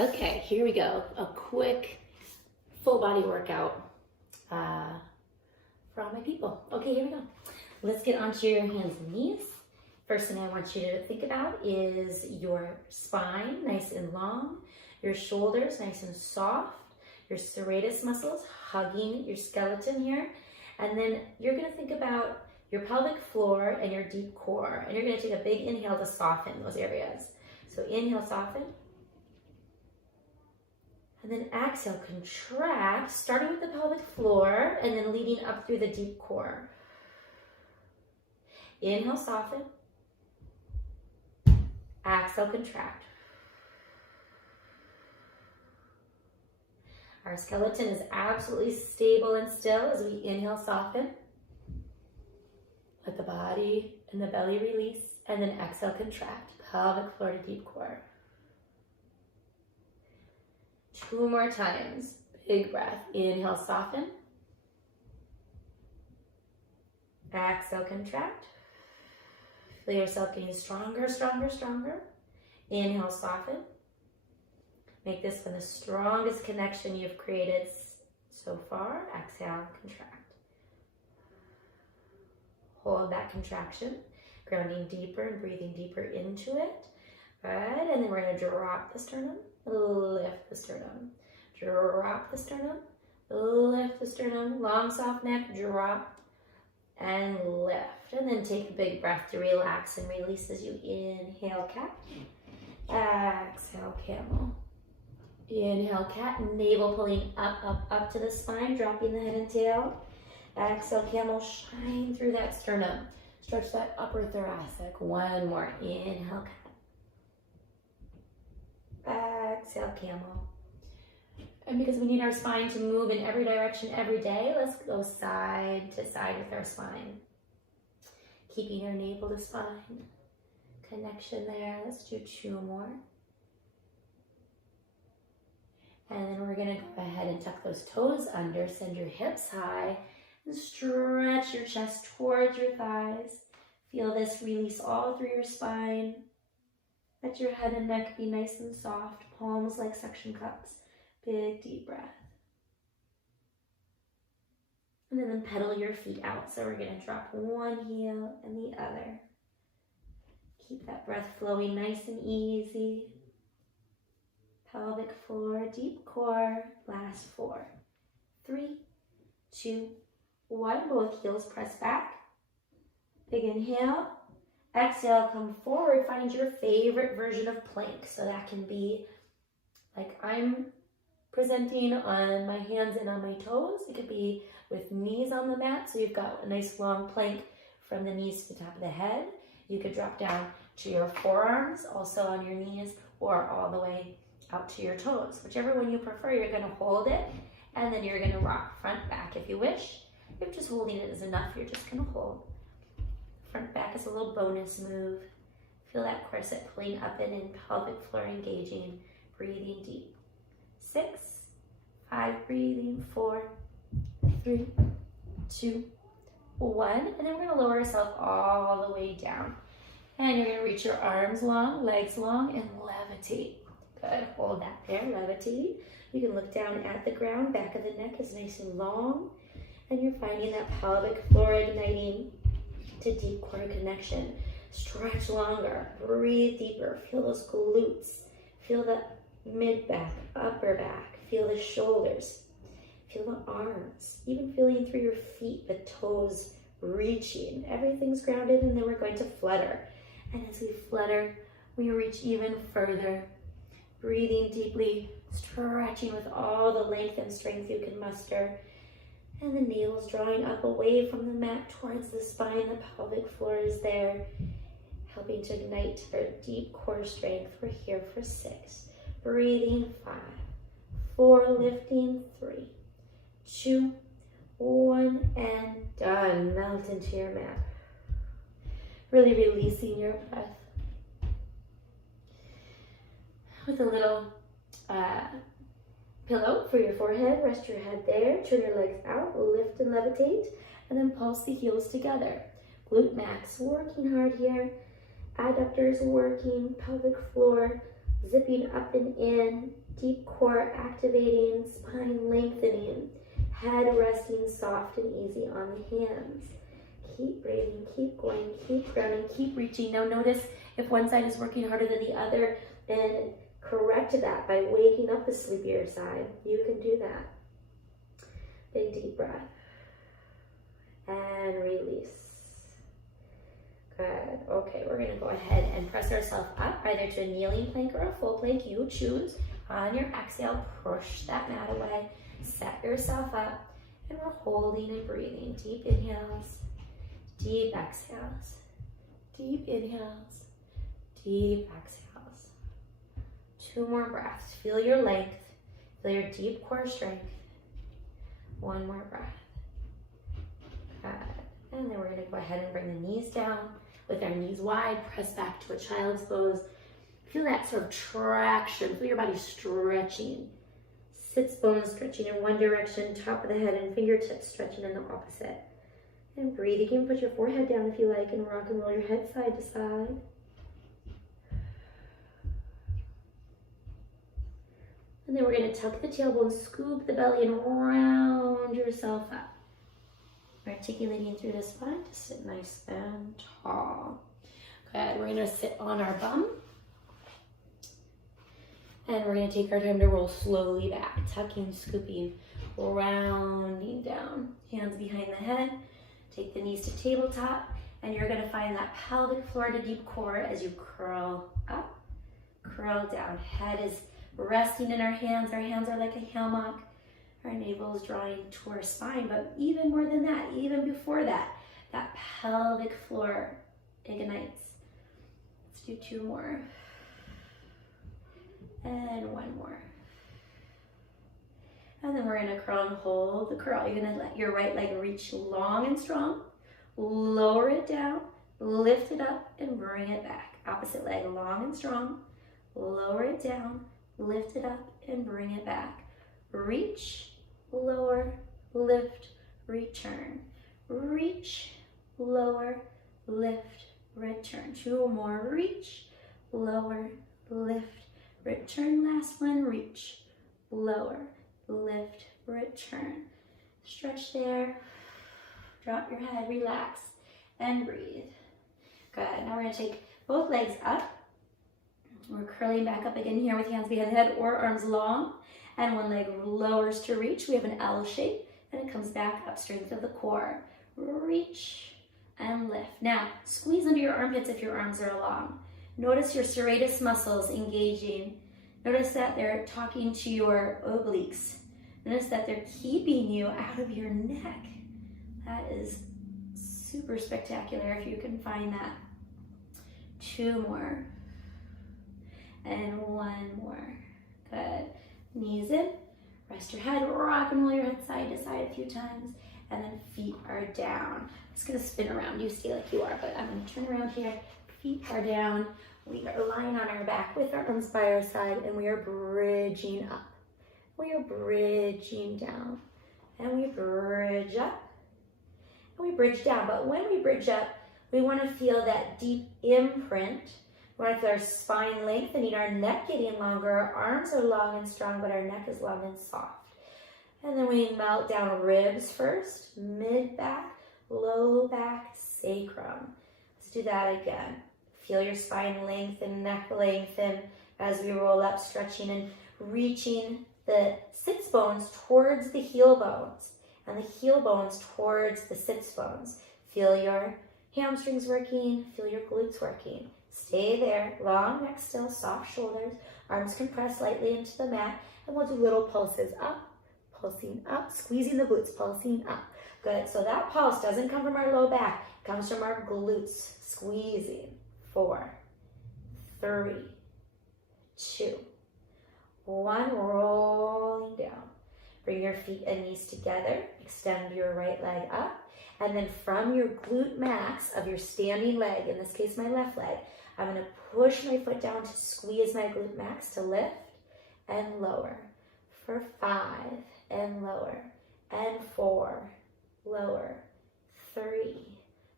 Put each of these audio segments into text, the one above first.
Okay, here we go. A quick full body workout for all my people. Okay, here we go. Let's get onto your hands and knees. First thing I want you to think about is your spine, nice and long, your shoulders, nice and soft, your serratus muscles hugging your skeleton here. And then you're gonna think about your pelvic floor and your deep core. And you're gonna take a big inhale to soften those areas. So inhale, soften. And then exhale, contract, starting with the pelvic floor and then leading up through the deep core. Inhale, soften. Exhale, contract. Our skeleton is absolutely stable and still as we inhale, soften. Let the body and the belly release, and then exhale, contract. Pelvic floor to deep core. 2 more times. Big breath. Inhale, soften. Exhale, contract. Feel yourself getting stronger, stronger, stronger. Inhale, soften. Make this one the strongest connection you've created so far. Exhale, contract. Hold that contraction, grounding deeper and breathing deeper into it. Good, and then we're going to drop the sternum, lift the sternum. Drop the sternum, lift the sternum. Long, soft neck, drop and lift. And then take a big breath to relax and release as you inhale, cat. Exhale, camel. Inhale, cat, navel pulling up, up, up to the spine, dropping the head and tail. Exhale, camel, shine through that sternum. Stretch that upper thoracic. One more. Inhale, cat. Exhale, camel. And because we need our spine to move in every direction every day, let's go side to side with our spine. Keeping your navel to spine. Connection there. Let's do 2 more. And then we're gonna go ahead and tuck those toes under, send your hips high, and stretch your chest towards your thighs. Feel this release all through your spine. Let your head and neck be nice and soft, palms like suction cups. Big deep breath. And then pedal your feet out. So we're gonna drop one heel and the other. Keep that breath flowing nice and easy. Pelvic floor, deep core, last 4, 3, 2, 1. Both heels press back. Big inhale. Exhale, come forward. Find your favorite version of plank. So that can be like I'm presenting on my hands and on my toes. It could be with knees on the mat. So you've got a nice long plank from the knees to the top of the head. You could drop down to your forearms, also on your knees, or all the way out to your toes. Whichever one you prefer, you're gonna hold it, and then you're gonna rock front back if you wish. If just holding it is enough, you're just gonna hold. Front back is a little bonus move. Feel that corset pulling up and in, pelvic floor engaging, breathing deep. 6, 5, breathing, 4, 3, 2, 1. And then we're gonna lower ourselves all the way down. And you're gonna reach your arms long, legs long, and levitate. Good, hold that there, levitate. You can look down at the ground, back of the neck is nice and long, and you're finding that pelvic floor igniting to deep core connection. Stretch longer, breathe deeper, feel those glutes, feel the mid back, upper back, feel the shoulders, feel the arms, even feeling through your feet, the toes reaching. Everything's grounded, and then we're going to flutter. And as we flutter, we reach even further. Breathing deeply, stretching with all the length and strength you can muster. And the navel's drawing up away from the mat towards the spine. The pelvic floor is there, helping to ignite our deep core strength. We're here for 6. Breathing, 5, 4, lifting, 3, 2, 1, and done. Melt into your mat. Really releasing your breath. With a little pillow for your forehead, rest your head there, turn your legs out, lift and levitate, and then pulse the heels together. Glute max working hard here, adductors working, pelvic floor zipping up and in, deep core activating, spine lengthening, head resting soft and easy on the hands. Keep breathing, keep going, keep grounding, keep reaching. Now notice if one side is working harder than the other, and correct that by waking up the sleepier side. You can do that. Big deep breath. And release. Good. Okay, we're going to go ahead and press ourselves up, either to a kneeling plank or a full plank. You choose. On your exhale, push that mat away. Set yourself up. And we're holding and breathing. Deep inhales. Deep exhales. Deep inhales. Deep exhales. 2 more breaths. Feel your length. Feel your deep core strength. 1 more breath. Good. And then we're going to go ahead and bring the knees down with our knees wide. Press back to a child's pose. Feel that sort of traction. Feel your body stretching. Sits bones stretching in one direction, top of the head and fingertips stretching in the opposite. And breathe. You can put your forehead down if you like and rock and roll your head side to side. And then we're going to tuck the tailbone, scoop the belly, and round yourself up. Articulating through the spine to sit nice and tall. Good. We're going to sit on our bum. And we're going to take our time to roll slowly back, tucking, scooping, rounding down. Hands behind the head. Take the knees to tabletop. And you're going to find that pelvic floor to deep core as you curl up, curl down. Head is resting in our hands. Our hands are like a hammock. Our navel is drawing to our spine. But even more than that, even before that, that pelvic floor ignites. Let's do 2 more. And 1 more. And then we're going to curl and hold the curl. You're going to let your right leg reach long and strong. Lower it down, lift it up, and bring it back. Opposite leg, long and strong. Lower it down, lift it up, and bring it back. Reach, lower, lift, return. Reach, lower, lift, return. 2 more. Reach, lower, lift, return. Last one. Reach, lower, lift, return. Stretch there. Drop your head, relax, and breathe. Good. Now we're going to take both legs up. We're curling back up again here with hands behind the head or arms long. And one leg lowers to reach. We have an L shape. And it comes back up, strength of the core. Reach and lift. Now, squeeze under your armpits if your arms are long. Notice your serratus muscles engaging. Notice that they're talking to your obliques. Notice that they're keeping you out of your neck. That is super spectacular if you can find that. 2 more. And 1 more. Good. Knees in. Rest your head. Rock and roll your head side to side a few times. And then feet are down. I'm just going to spin around. You stay like you are, but I'm going to turn around here. Feet are down. We are lying on our back with our arms by our side, and we are bridging up. We are bridging down. And we bridge up. We bridge down, but when we bridge up, we want to feel that deep imprint. We want to feel our spine lengthening, our neck getting longer, our arms are long and strong, but our neck is long and soft. And then we melt down ribs first, mid-back, low back, sacrum. Let's do that again. Feel your spine lengthen, neck lengthen as we roll up, stretching and reaching the sits bones towards the heel bones. And the heel bones towards the sits bones. Feel your hamstrings working, feel your glutes working. Stay there, long neck still, soft shoulders, arms can press lightly into the mat, and we'll do little pulses up, pulsing up, squeezing the glutes, pulsing up. Good, so that pulse doesn't come from our low back, it comes from our glutes, squeezing. 4, 3, 2, 1, rolling down. Bring your feet and knees together. Extend your right leg up. And then from your glute max of your standing leg, in this case my left leg, I'm going to push my foot down to squeeze my glute max to lift and lower. For 5 and lower. And 4, lower. 3,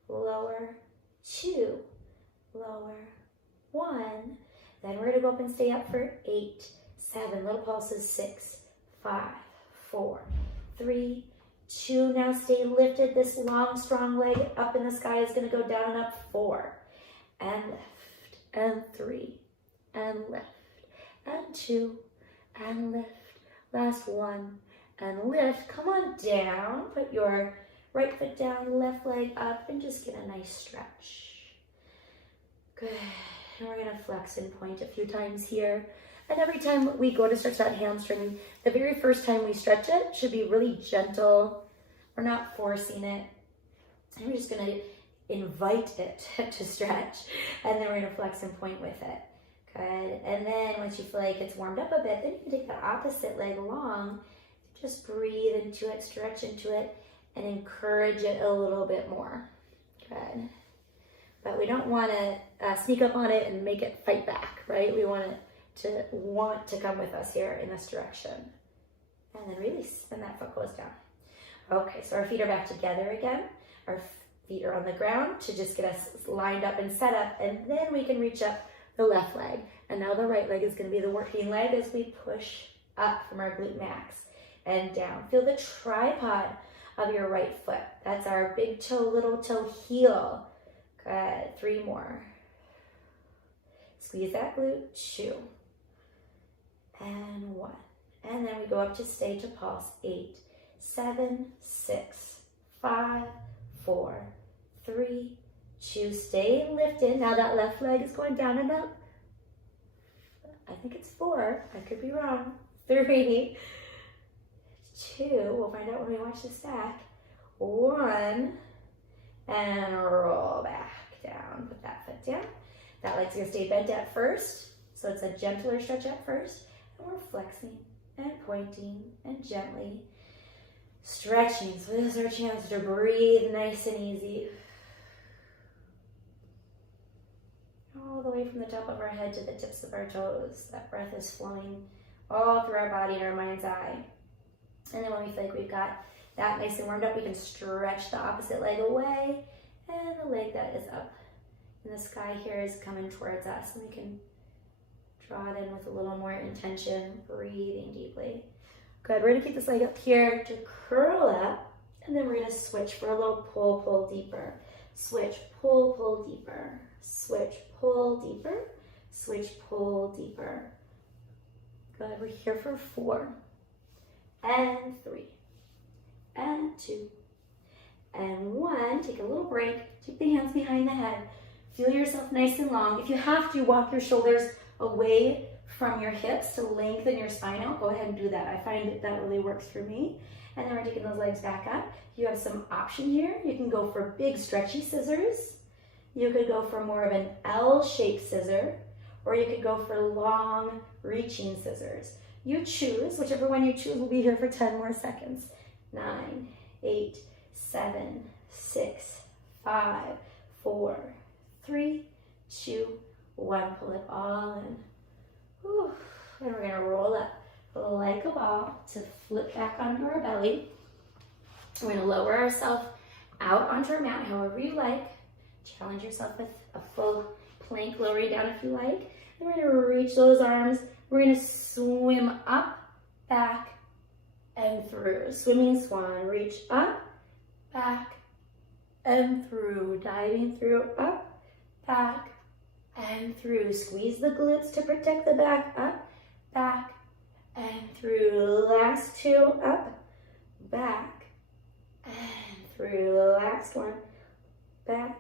lower. 2, lower. 1. Then we're gonna go up and stay up for 8, 7, little pulses, 6, 5, 4, 3, 2. Now stay lifted. This long, strong leg up in the sky is gonna go down and up, 4, and lift, and 3, and lift, and 2, and lift. Last 1, and lift. Come on down. Put your right foot down, left leg up, and just get a nice stretch. Good. And we're gonna flex and point a few times here. And every time we go to stretch that hamstring, the very first time we stretch it should be really gentle. We're not forcing it. And we're just gonna invite it to stretch. And then we're gonna flex and point with it. Good. And then once you feel like it's warmed up a bit, then you can take the opposite leg along. Just breathe into it, stretch into it, and encourage it a little bit more. Good. But we don't want to sneak up on it and make it fight back, right? We want it to come with us here in this direction. And then release, and that foot goes down. Okay, so our feet are back together again. Our feet are on the ground to just get us lined up and set up, and then we can reach up the left leg. And now the right leg is going to be the working leg as we push up from our glute max and down. Feel the tripod of your right foot. That's our big toe, little toe, heel. Good. 3 more. Squeeze that glute. 2. And 1. And then we go up to stay to pulse. 8, 7, 6, 5, 4, 3, 2. Stay lifted. Now that left leg is going down and up. I think it's 4. I could be wrong. 3, 2. We'll find out when we watch the stack. 1. And roll back down. Put that foot down. That leg's going to stay bent at first. So it's a gentler stretch at first. And we're flexing and pointing and gently stretching. So this is our chance to breathe nice and easy. All the way from the top of our head to the tips of our toes. That breath is flowing all through our body and our mind's eye. And then when we feel like we've got that nice and warmed up, we can stretch the opposite leg away. And the leg that is up in the sky here is coming towards us. And we can draw it in with a little more intention, breathing deeply. Good. We're going to keep this leg up here to curl up. And then we're going to switch for a little pull, pull deeper. Switch, pull, pull deeper. Switch, pull deeper. Switch, pull deeper. Good. We're here for 4. And 3. And 2. And 1. Take a little break. Take the hands behind the head. Feel yourself nice and long. If you have to, walk your shoulders away from your hips to lengthen your spine out. Go ahead and do that. I find that really works for me. And then we're taking those legs back up. You have some option here. You can go for big stretchy scissors. You could go for more of an L-shaped scissor, or you could go for long reaching scissors. You choose. Whichever one you choose will be here for 10 more seconds. 9, 8, 7, 6, 5, 4, 3, 2, 1. Pull it all in. Whew. And we're going to roll up like a ball to flip back onto our belly. We're going to lower ourselves out onto our mat however you like. Challenge yourself with a full plank, lower you down if you like. And we're going to reach those arms. We're going to swim up, back, and through. Swimming swan. Reach up, back, and through. Diving through, up, back, and through. Squeeze the glutes to protect the back. Up, back, and through. Last 2. Up, back, and through. The last one. Back,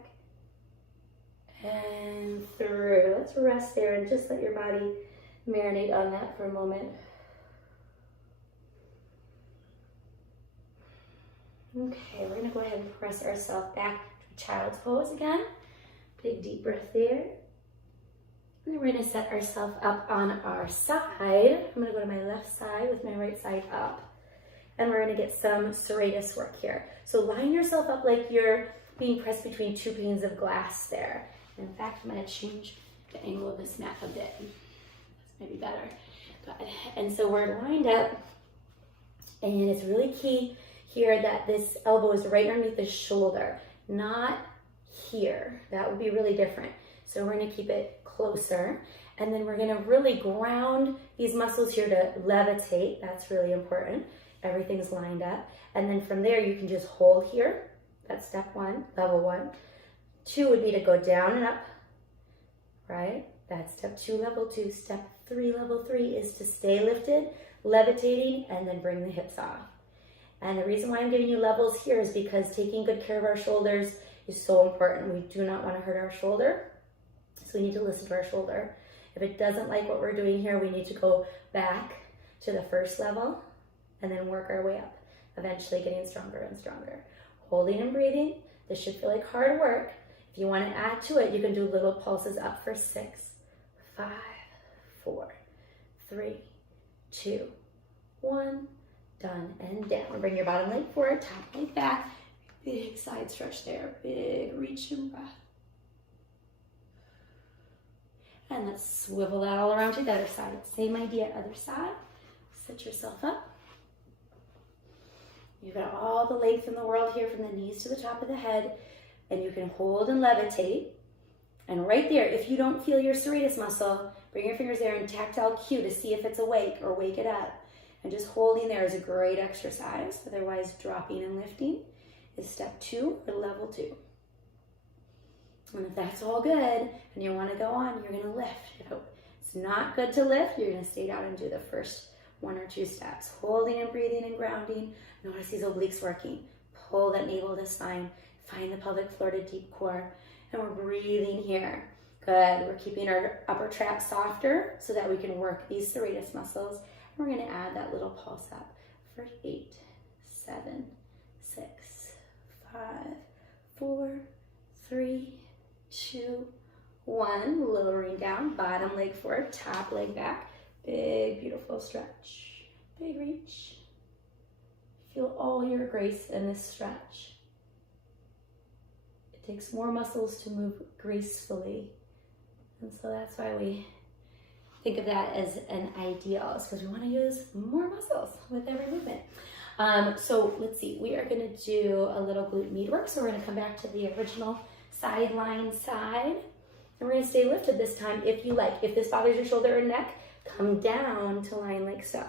and through. Let's rest there and just let your body marinate on that for a moment. Okay, we're going to go ahead and press ourselves back to child's pose again. Big deep breath there. And then we're going to set ourselves up on our side. I'm going to go to my left side with my right side up. And we're going to get some serratus work here. So line yourself up like you're being pressed between 2 panes of glass there. In fact, I'm going to change the angle of this mat a bit. That's maybe better. Good. And so we're lined up, and it's really key here that this elbow is right underneath the shoulder, not here. That would be really different. So we're going to keep it closer. And then we're gonna really ground these muscles here to levitate. That's really important. Everything's lined up. And then from there, you can just hold here. That's step one, level one. 2 would be to go down and up, right? That's step 2, level 2. Step 3, level 3 is to stay lifted, levitating, and then bring the hips off. And the reason why I'm giving you levels here is because taking good care of our shoulders is so important. We do not want to hurt our shoulder, so we need to listen to our shoulder. If it doesn't like what we're doing here, we need to go back to the first level and then work our way up, eventually getting stronger and stronger. Holding and breathing. This should feel like hard work. If you want to add to it, you can do little pulses up for 6, 5, 4, 3, 2, 1. Done, and down. Bring your bottom leg forward, top leg back. Big side stretch there. Big reach and breath. And let's swivel that all around to the other side. Same idea, other side. Sit yourself up. You've got all the length in the world here from the knees to the top of the head, and you can hold and levitate. And right there, if you don't feel your serratus muscle, bring your fingers there and tactile cue to see if it's awake or wake it up. And just holding there is a great exercise. Otherwise, dropping and lifting is step 2 or level 2. And if that's all good and you want to go on, you're going to lift. If it's not good to lift, you're going to stay down and do the first 1 or 2 steps. Holding and breathing and grounding. Notice these obliques working. Pull that navel to spine. Find the pelvic floor to deep core. And we're breathing here. Good. We're keeping our upper trap softer so that we can work these serratus muscles. We're going to add that little pulse up for 8, 7, 6, 5, 4, 3, 2, 1. Lowering down, bottom leg forward, top leg back. Big, beautiful stretch. Big reach. Feel all your grace in this stretch. It takes more muscles to move gracefully. And so that's why we think of that as an ideal, because we want to use more muscles with every movement. So let's see, we are going to do a little glute med work. So we're going to come back to the original sideline side, and we're going to stay lifted this time if you like. If this bothers your shoulder or neck, come down to lying like so.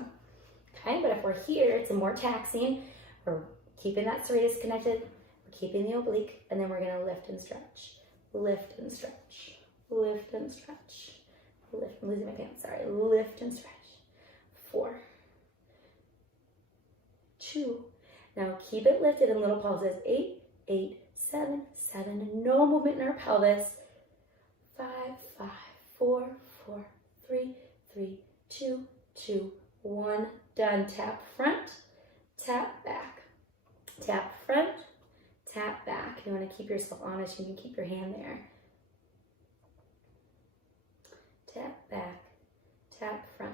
Okay, but if we're here, it's more taxing. We're keeping that serratus connected, we're keeping the oblique, and then we're going to lift and stretch, lift and stretch, lift and stretch. Lift, I'm losing my pants, sorry. Lift and stretch. 4, 2. Now keep it lifted in little pulses. 8, 8, 7, 7. No movement in our pelvis. 5, 5, 4, 4, 3, 3, 2, 2, 1. Done. Tap front, tap back. Tap front, tap back. You want to keep yourself honest. You can keep your hand there. Tap back, tap front,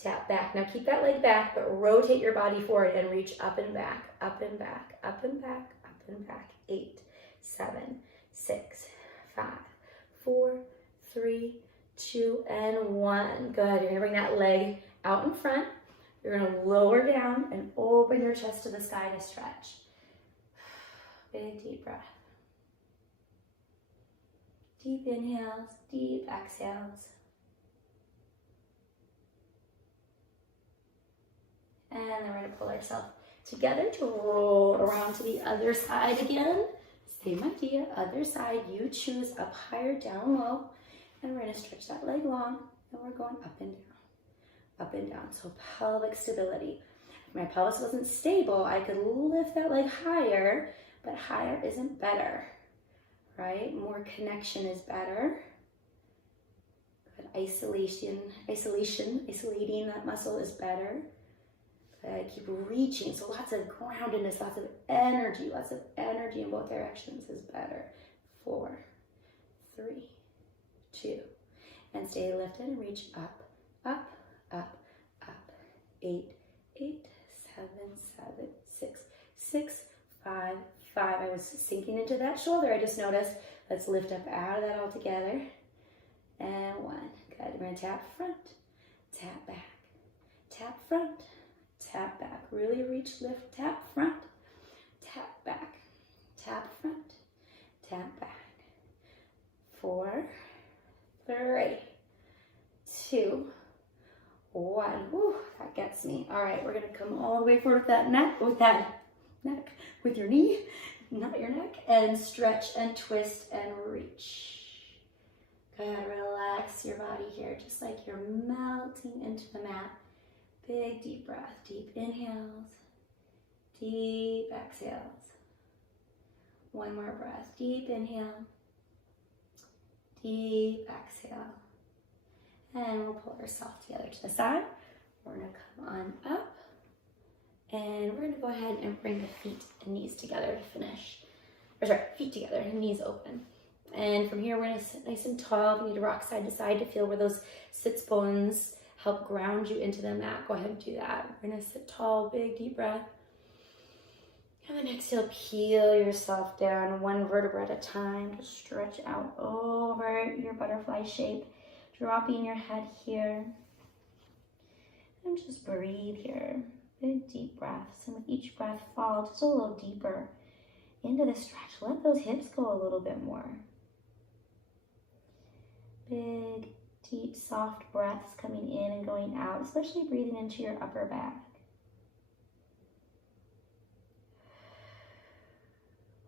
tap back. Now keep that leg back, but rotate your body forward and reach up and back, up and back, up and back, up and back. 8, 7, 6, 5, 4, 3, 2, and 1. Good. You're going to bring that leg out in front. You're going to lower down and open your chest to the sky to stretch. Big deep breath. Deep inhales, deep exhales. And then we're going to pull ourselves together to roll around to the other side again. Same idea, other side. You choose up higher, down low. And we're going to stretch that leg long. And we're going up and down, up and down. So pelvic stability. If my pelvis wasn't stable, I could lift that leg higher, but higher isn't better. Right? More connection is better. But isolating that muscle is better. Keep reaching. So lots of groundedness, lots of energy in both directions is better. 4, 3, 2. And stay lifted and reach up, up, up, up. 8, 8, 7, 7, 6, 6, 5, 5. I was sinking into that shoulder, I just noticed. Let's lift up out of that all together. And 1. Good. We're going to tap front, tap back, tap front, tap back. Really reach, lift, tap front, tap back, tap front, tap back. 4, 3, 1. Woo, that gets me. All right, we're gonna come all the way forward with that neck, with your knee, not your neck, and stretch and twist and reach. Good, relax your body here, just like you're melting into the mat. Big, deep breath, deep inhales, deep exhales. One more breath, deep inhale, deep exhale. And we'll pull ourselves together to the side. We're gonna come on up. And we're gonna go ahead and bring the feet and knees together to finish. Or sorry, feet together and knees open. And from here, we're gonna sit nice and tall. If you need to rock side to side to feel where those sits bones help ground you into the mat, go ahead and do that. We're gonna sit tall, big, deep breath. And then exhale, peel yourself down 1 vertebra at a time. Just stretch out over your butterfly shape, dropping your head here. And just breathe here. Big, deep breaths. And with each breath, fall just a little deeper into the stretch. Let those hips go a little bit more. Big, deep, soft breaths coming in and going out, especially breathing into your upper back.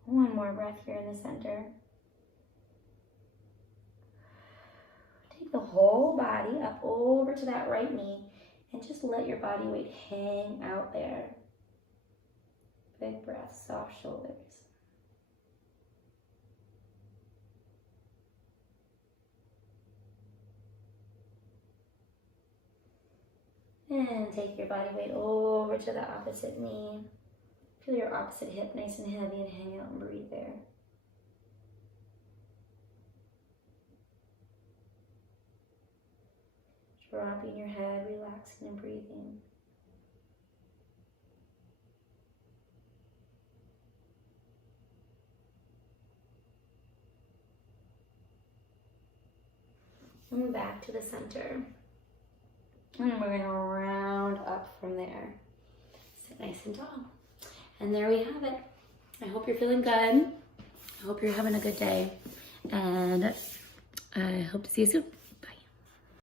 One more breath here in the center. Take the whole body up over to that right knee and just let your body weight hang out there. Big breath, soft shoulders. And take your body weight over to the opposite knee. Feel your opposite hip nice and heavy and hang out and breathe there. Dropping your head, relaxing and breathing. And back to the center. And we're going to round up from there. Sit nice and tall. And there we have it. I hope you're feeling good. I hope you're having a good day. And I hope to see you soon.